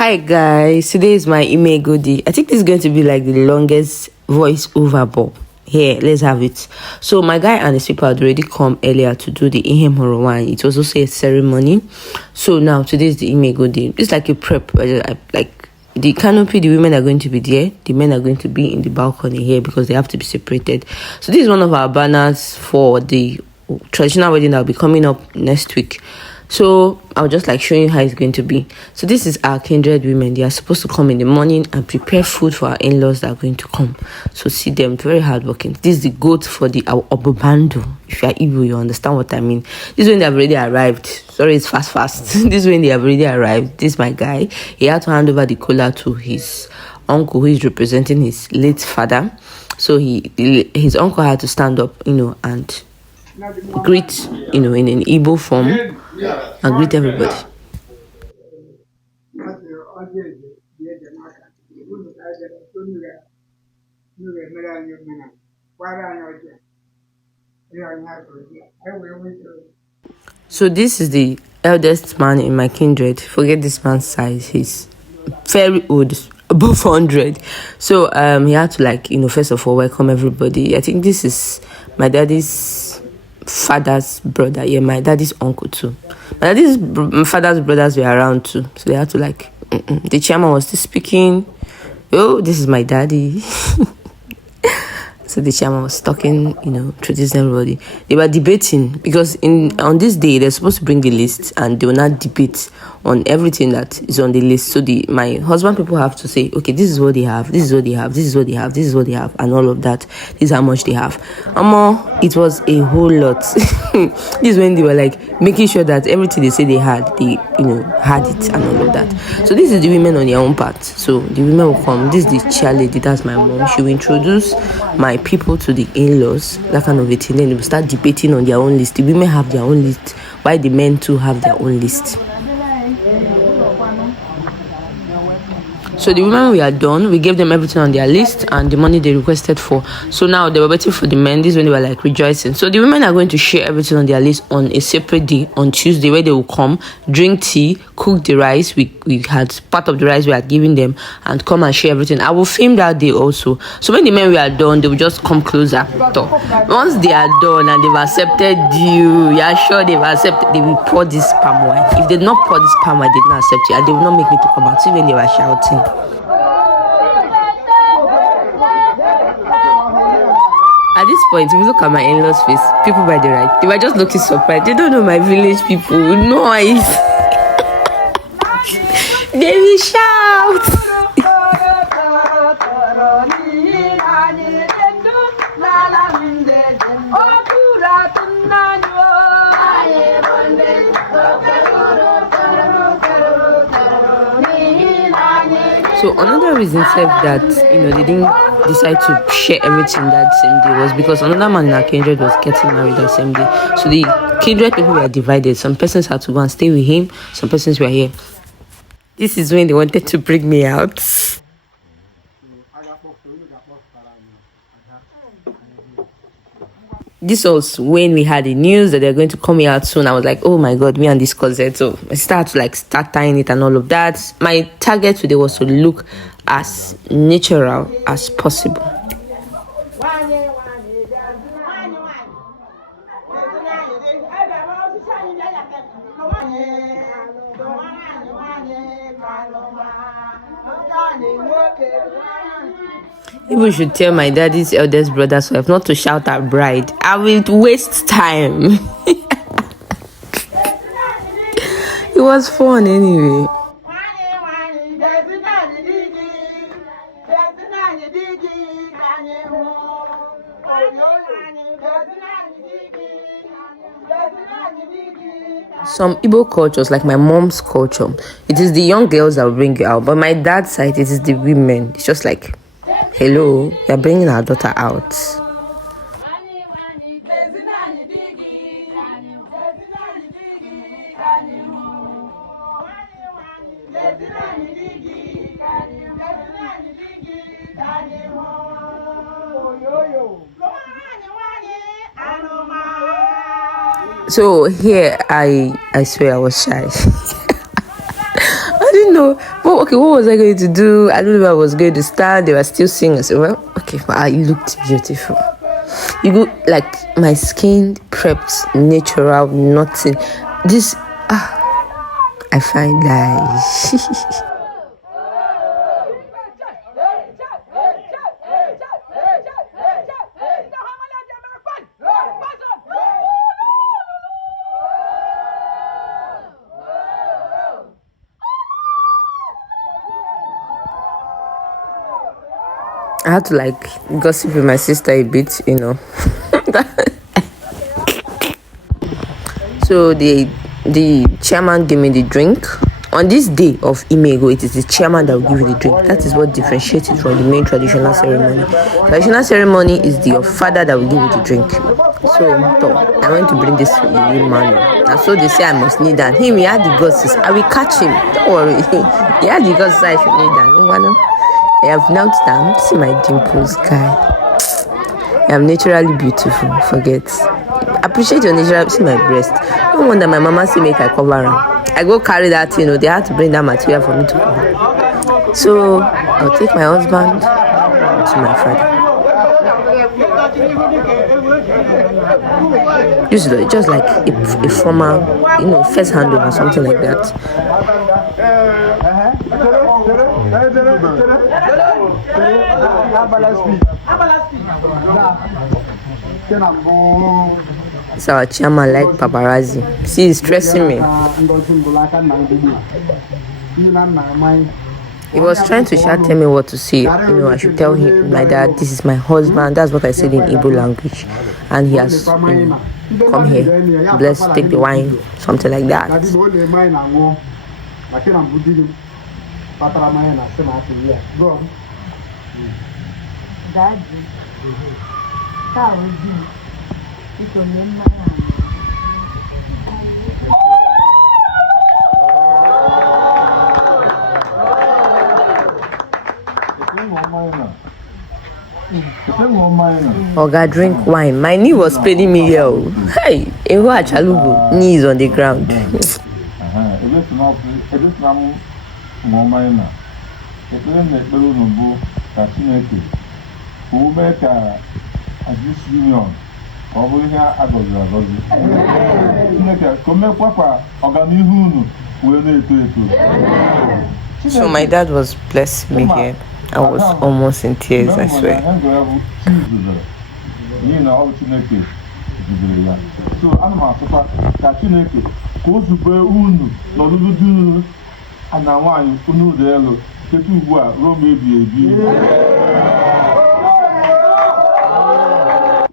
Hi guys, today is my email goodie. I think this is going to be like the longest voice over ball. Here, let's have it. So my guy and his people had already come earlier to do the Ihem Horror one. It was also a ceremony. So now today is the email goodie. It's like a prep. Like the canopy, the women are going to be there. The men are going to be in the balcony here because they have to be separated. So this is one of our banners for the traditional wedding that will be coming up next week. So I'll just like show you how it's going to be. So this is our kindred women. They are supposed to come in the morning and prepare food for our in-laws that are going to come. So see them, very hardworking. This is the goat for the our obobando. If you are Igbo, you understand what I mean. This is when they have already arrived. Sorry, it's fast. This is when they have already arrived. This is my guy. He had to hand over the cola to his uncle who is representing his late father. So his uncle had to stand up, and greet, in an Igbo form, and greet everybody. So this is the eldest man in my kindred. Forget this man's size. He's very old, above 100. So he had to first of all welcome everybody. I think this is my daddy's father's brother. Yeah, my daddy's uncle too. My daddy's father's brothers were around too. So they had to the chairman was still speaking. Oh, this is my daddy. So the chairman was talking, introducing everybody. They were debating because on this day they're supposed to bring the list and they will not debate on everything that is on the list. So my husband people have to say, okay, this is what they have, this is what they have, this is what they have, this is what they have, and all of that. This is how much they have. It was a whole lot. This is when they were making sure that everything they say they had, they had it and all of that. So this is the women on their own part. So the women will come. This is the chair lady, that's my mom. She will introduce my people to the in-laws, that kind of a thing. Then they will start debating on their own list. The women have their own list, while the men too have their own list. So the women, we are done. We gave them everything on their list and the money they requested for. So now they were waiting for the men. This is when they were rejoicing. So the women are going to share everything on their list on a separate day, on Tuesday, where they will come, drink tea, cook the rice. We had part of the rice we had given them, and come and share everything. I will film that day also. So when the men were done, they will just come closer. So once they are done and they've accepted you are sure they've accepted, they will pour this palm wine. If they did not pour this palm wine, they did not accept you, and they will not make me talk about it when they were shouting. At this point, if you look at my in-laws' face, people by the right, they were just looking surprised. They don't know my village people. Noise. They will shout. So another reason said that they didn't decide to share everything that same day was because another man in our kindred was getting married that same day. So the kindred people were divided. Some persons had to go and stay with him. Some persons were here. This is when they wanted to bring me out. This was when we had the news that they're going to come here out soon. I was like, oh my God, me and this cousin. So I started to start tying it and all of that. My target today was to look as natural as possible. People should tell my daddy's eldest brother's wife not to shout at bride. I will waste time. It was fun anyway. Some Igbo cultures, like my mom's culture, it is the young girls that will bring you out. But my dad's side, it is the women. It's just hello, you're bringing our daughter out. So here, I swear I was shy. I didn't know. Well, okay, what was I going to do? I don't know if I was going to stand. They were still singing. I said, well, okay, but I looked beautiful. You go, like, my skin prepped, natural, nothing. This, I find that. I had to like gossip with my sister a bit, you know. So the chairman gave me the drink. On this day of Imego, it is the chairman that will give you the drink. That is what differentiates it from the main traditional ceremony. Traditional ceremony is your father that will give you the drink. So I went to bring this man. And so they say I must kneel down. Him, he had the guts. I will catch him. Don't worry. He had the guts, so I should kneel down. I have knelt down. See my dimples, guy. I am naturally beautiful. Forget. Appreciate your natural. See my breast. No wonder my mama say make I cover am. I go carry that, you know. They had to bring that material for me to cover. So I'll take my husband to my father. Usually, just like a formal, you know, first handover or something like that. So our chairman like paparazzi. See, he's stressing me. He was trying to tell me what to say. You know, I should tell him, my dad, this is my husband. That's what I said in Igbo language. And he has, come here, let's take the wine, something like that. Oga, drink wine. My knee was paining me here. Hey, Ngwa Chalugo, knees on the ground. So my dad was blessing me here. I was almost in tears, I swear.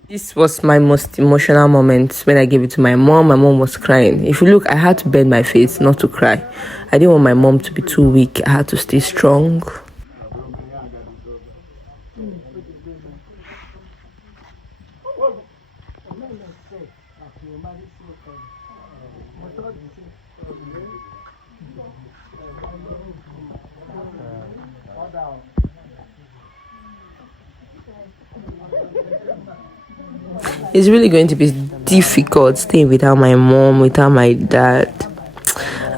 This was my most emotional moment when I gave it to my mom. My mom was crying. If you look, I had to bend my face not to cry. I didn't want my mom to be too weak. I had to stay strong. It's really going to be difficult staying without my mom, without my dad.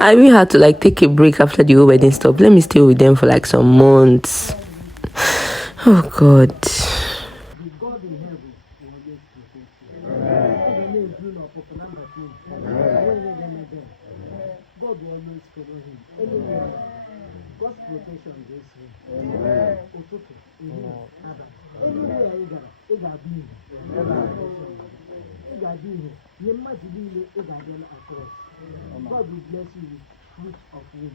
I really had to like take a break after the whole wedding stuff. Let me stay with them for like some months. Oh God. God will bless you with fruit of womb.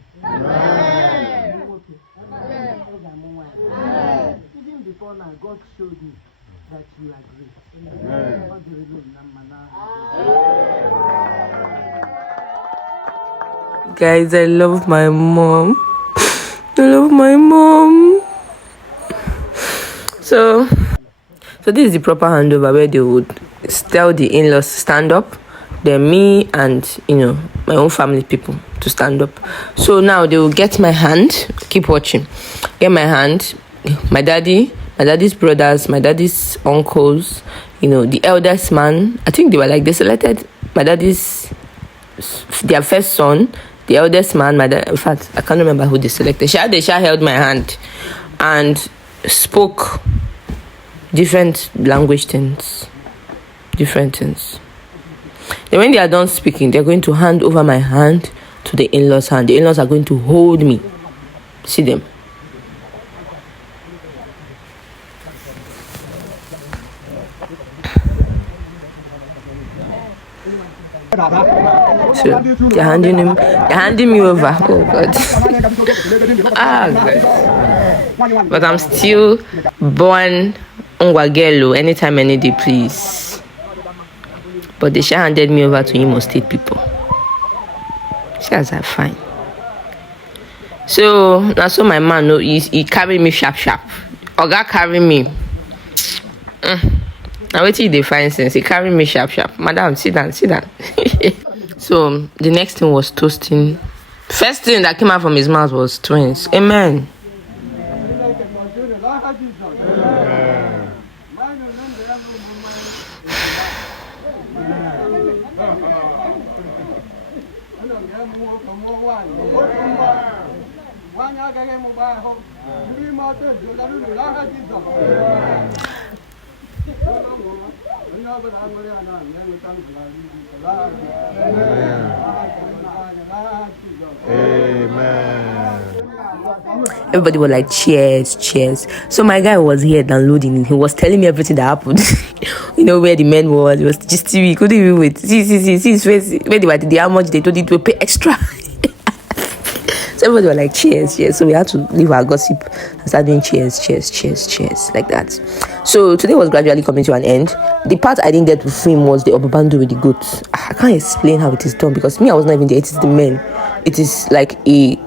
Even before now, God showed me that you are great. Guys, I love my mom. I love my mom. So this is the proper handover where they would tell the in-laws to stand up. Then me and, you know, my own family people to stand up. So now they will get my hand. Keep watching. Get my hand. My daddy's brothers, my daddy's uncles, you know, the eldest man. I think they were like, they selected my daddy's, their first son, the eldest man, my dad, in fact, I can't remember who they selected. The Sha held my hand and spoke different language things. Different things. Then when they are done speaking, they're going to hand over my hand to the in-laws' hand. The in-laws are going to hold me. See them. So they're handing me over. Oh God. God. But I'm still born Ngwa anytime, any day, please. But they handed me over to Imo State people. She are fine. So now, so my man, no, he carry me sharp. Oga carry me. Now wait till they find sense. He carry me sharp. Madam, sit down. So the next thing was toasting. First thing that came out from his mouth was twins. Amen. Everybody was like, cheers. So my guy was here downloading. He was telling me everything that happened. Where the men was. It was just TV. He couldn't even wait. See his face. Where they were, how much they told him to pay extra. So everybody was like, cheers. So we had to leave our gossip and start doing cheers, like that. So today was gradually coming to an end. The part I didn't get to film was the Obabando with the goats. I can't explain how it is done because me, I was not even there. It is the men. It is like a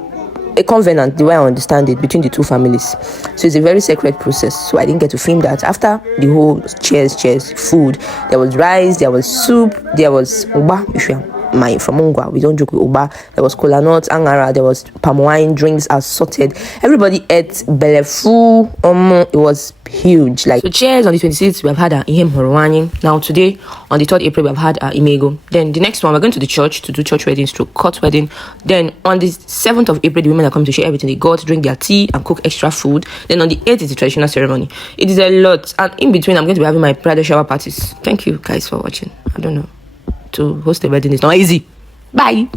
covenant, the way I understand it, between the two families. So it's a very sacred process. So I didn't get to film that. After the whole cheers, food, there was rice, there was soup, there was uba, if you're from Ngwa, we don't joke with uba. There was kola nuts, angara, there was palm wine, drinks assorted. Everybody ate belefu. It was huge. So cheers on the 26th, we have had our Ihem Horwani. Now today, on the 3rd April, we have had our Imego. Then the next one, we're going to the church to do church weddings, to court wedding. Then on the 7th of April, the women are coming to share everything they got, drink their tea and cook extra food. Then on the 8th is the traditional ceremony. It is a lot. And in between, I'm going to be having my bridal shower parties. Thank you guys for watching. I don't know. To host a wedding is not easy. Bye.